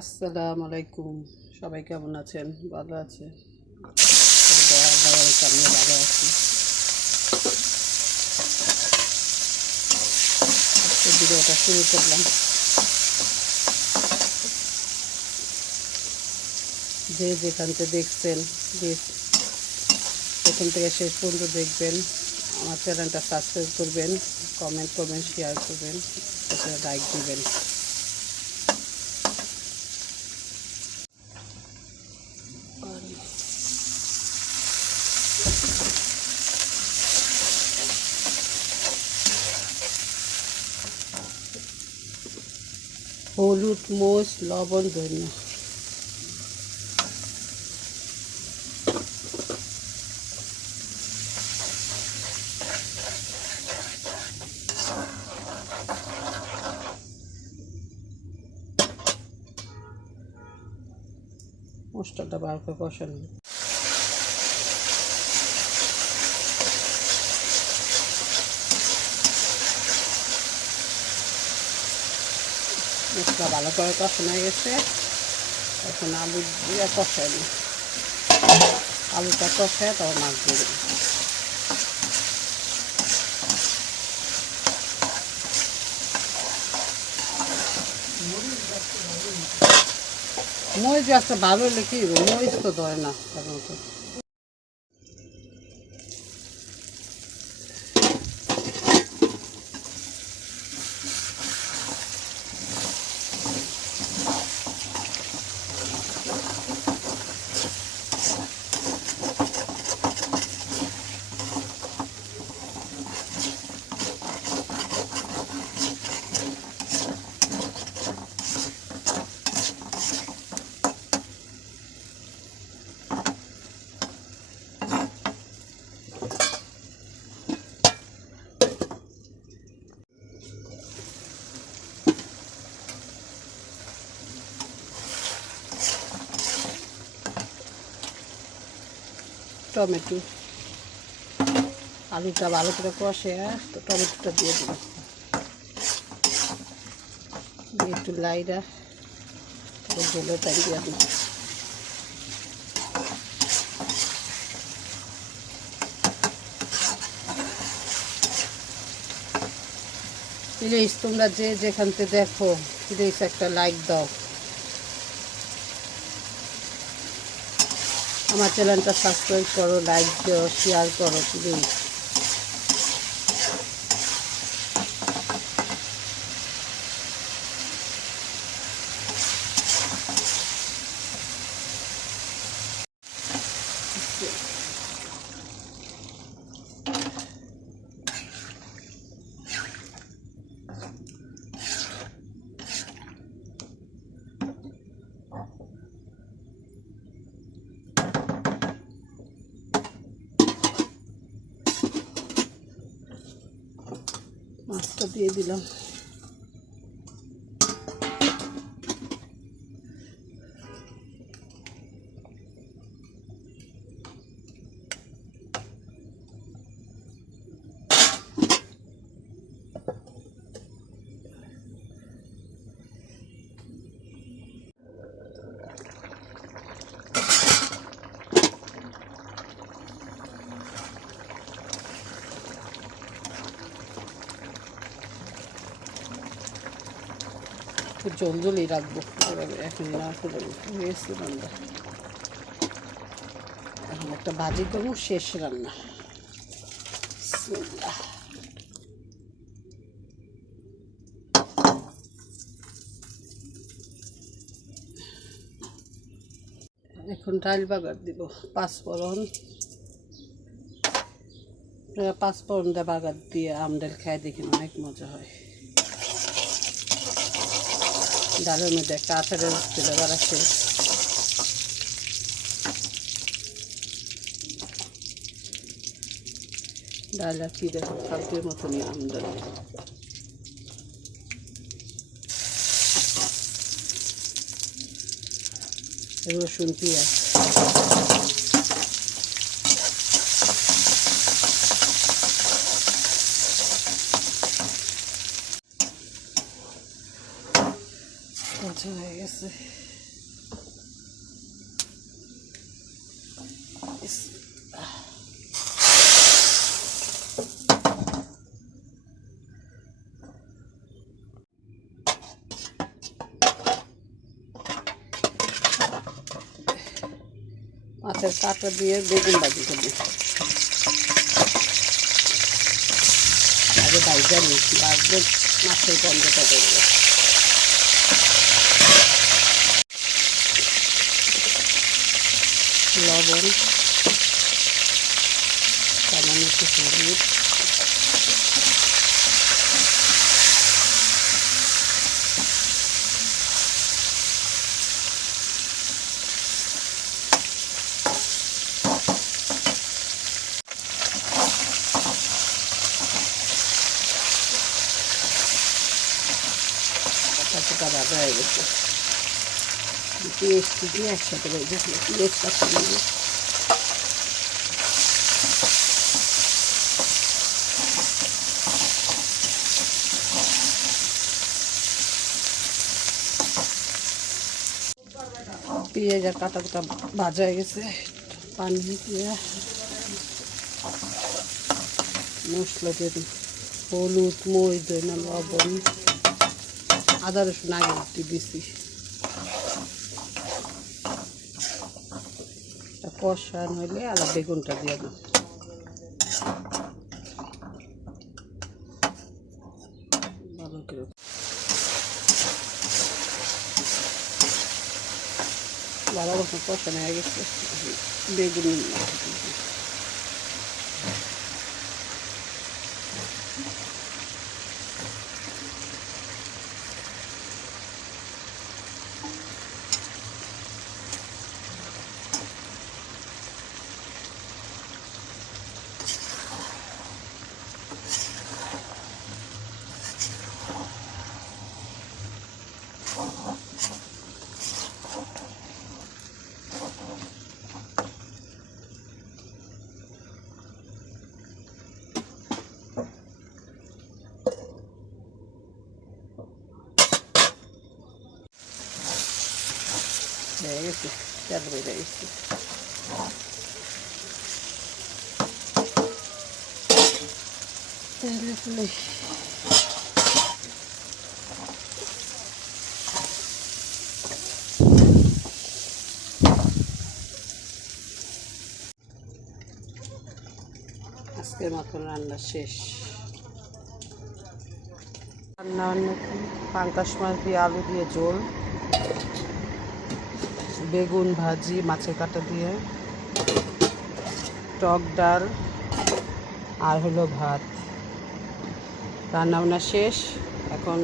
আসসালামু আলাইকুম। সবাই কেমন আছেন? ভালো আছে আমি ভালো আছি ভিডিওটা শুরু করলাম। যে যেখান থেকে দেখছেন প্রথম থেকে শেষ পর্যন্ত দেখবেন, আমার চ্যানেলটা সাবস্ক্রাইব করবেন কমেন্ট করবেন শেয়ার করবেন লাইক দিবেন। হলুদ মোষ লবণ ধনিয়া। মশলাটা বার করে কষানো মশলা ভালো করে কষানো গেছে। এখন আলু দিয়ে কষাই নি আলুটা কষায় তারপর মাছ দিয়ে দিই। মরিচ একটা ভালো হলে কি? মরিচ তো ধরে না টমেটো। আলুটা ভালো করে কষে তো টমেটোটা দিয়ে দিয়ে একটু লাইরা ঝোলে তাই দিয়ে দিই প্লিজ তোমরা যে যেখান থেকে দেখো প্লিজ একটা লাইক দাও। আমার চ্যানেলটা সাবস্ক্রাইব করো লাইক দিও শেয়ার করো প্লিজ মাছটা দিয়ে দিলাম। একটু জল জলই রাখব। এখন না করে হয়েছে রান্না। এখন একটা ভাজি করব, শেষ রান্না। এখন ডাল বাগার দিব, পাঁচফোড়ন। পাঁচফোড়ন দিয়ে বাগার দিয়ে আমডাল খাই দেখি অনেক মজা হয়। ডালের মধ্যে একটা আচারের ফ্লেভার আছে। ডাল আর কি দেখো খাদ্যের মতনই আমদানি। রসুন, পেঁয়াজ। ভাজা হয়ে গেছে ইস, মাছের কাঁটা দিয়ে বেগুন ভাজি করবি আগে ভাইজা নিয়েছি বাজবে মাছের গন্ধটা করবে লবণ সামান্য একটু হলুদ কাঁচাটা ভাজা হয়ে গেছে পেস্ট দিয়ে একসাথে দিয়ে পেঁয়াজ আর কাটা কাটা ভাজা হয়ে গেছে পানি দিয়ে মশলা দিয়ে দিই। হলুদ, মরিচ, ধনিয়া লবণ, আদা রসুন আগে দিছি তা নইলে আলা বেগুনটা দিয়ে দিই। ভালো করে ভালো মতো কষানো হয়ে গেছে। বেগুন হয়ে গেছে তেল বেড়ে গেছে তেলে মতন রান্না শেষ। রান্না কি? পাঙ্কাশ মাছ দিয়ে আলু দিয়ে ঝোল, বেগুন ভাজি, মাছের কাটা দিয়ে, টক ডাল, আর হলো ভাত। রান্নাবান্না শেষ। এখন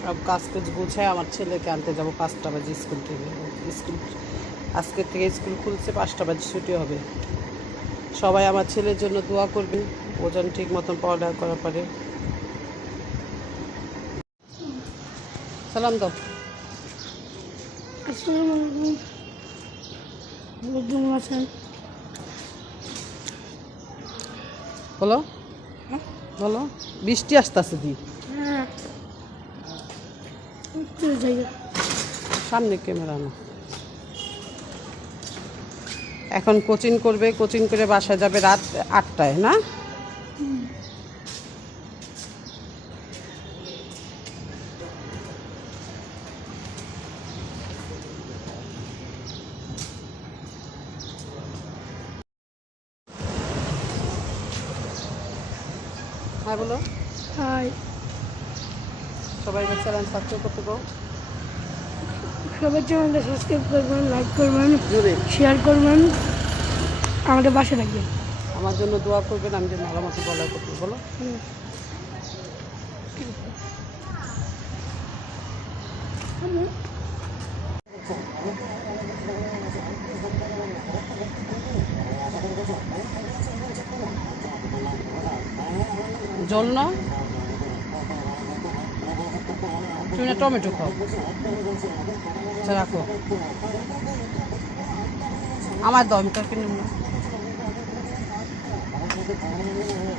সব কাজ কাজ গুছায় আমার ছেলেকে আনতে যাব পাঁচটা বাজে স্কুল থেকে। স্কুল আজকের থেকে স্কুল খুলছে, পাঁচটা বাজে ছুটি হবে। সবাই আমার ছেলের জন্য দোয়া করবেন। ওজন ঠিক মতন পড়ালেখা করা পারে। সালাম দাও। বলো। বলো। বৃষ্টি আসতেছে দি। সামনে ক্যামেরা না এখন কোচিং করবে কোচিং করে বাসা যাবে রাত আটটায়, না? হ্যাঁ বলো। হাই। সবাই চ্যালেঞ্জ সাবস্ক্রাইব করতে গো সবাই চ্যানেলটা সাবস্ক্রাইব করবেন লাইক করবেন শেয়ার করবেন আমাদের বাসা থাকবেন। আমার জন্য দোয়া করবেন, আমি যেন ভালো মতো বলা। করতে বলো না তুমি না টমেটো খাও। আচ্ছা রাখো। আমার দাও, আমি তো কিনে না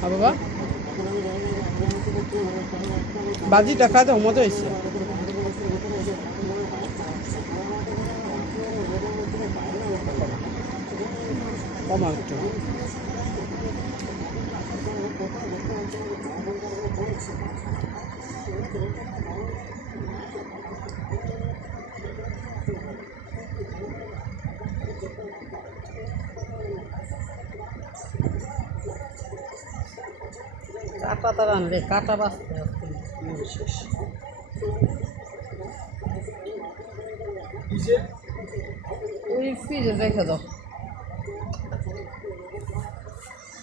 আর বাজি দেখা দাও মজা হয়েছে কাটা তার আনলে কাটা বাঁচতে আসতে ওই ফ্রিজে রেখে দাও।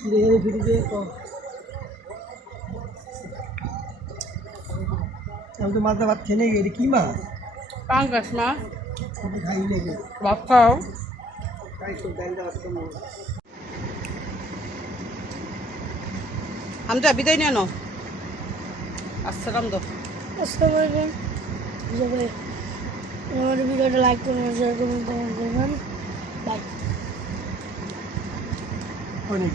দেখে ফিরে তো আমি তো মাছ ভাত খেয়ে গেছি কি মাছ? পাঙ্কাশ মাছ খাই লেগে ভাত খাও। বিদায় নিয়ে নাও আসসালাম দো আসসালামু আলাইকুম। সবাই আমার ভিডিওটা লাইক করবেন শেয়ার করবেন কমেন্ট করবেন। বাই অনেক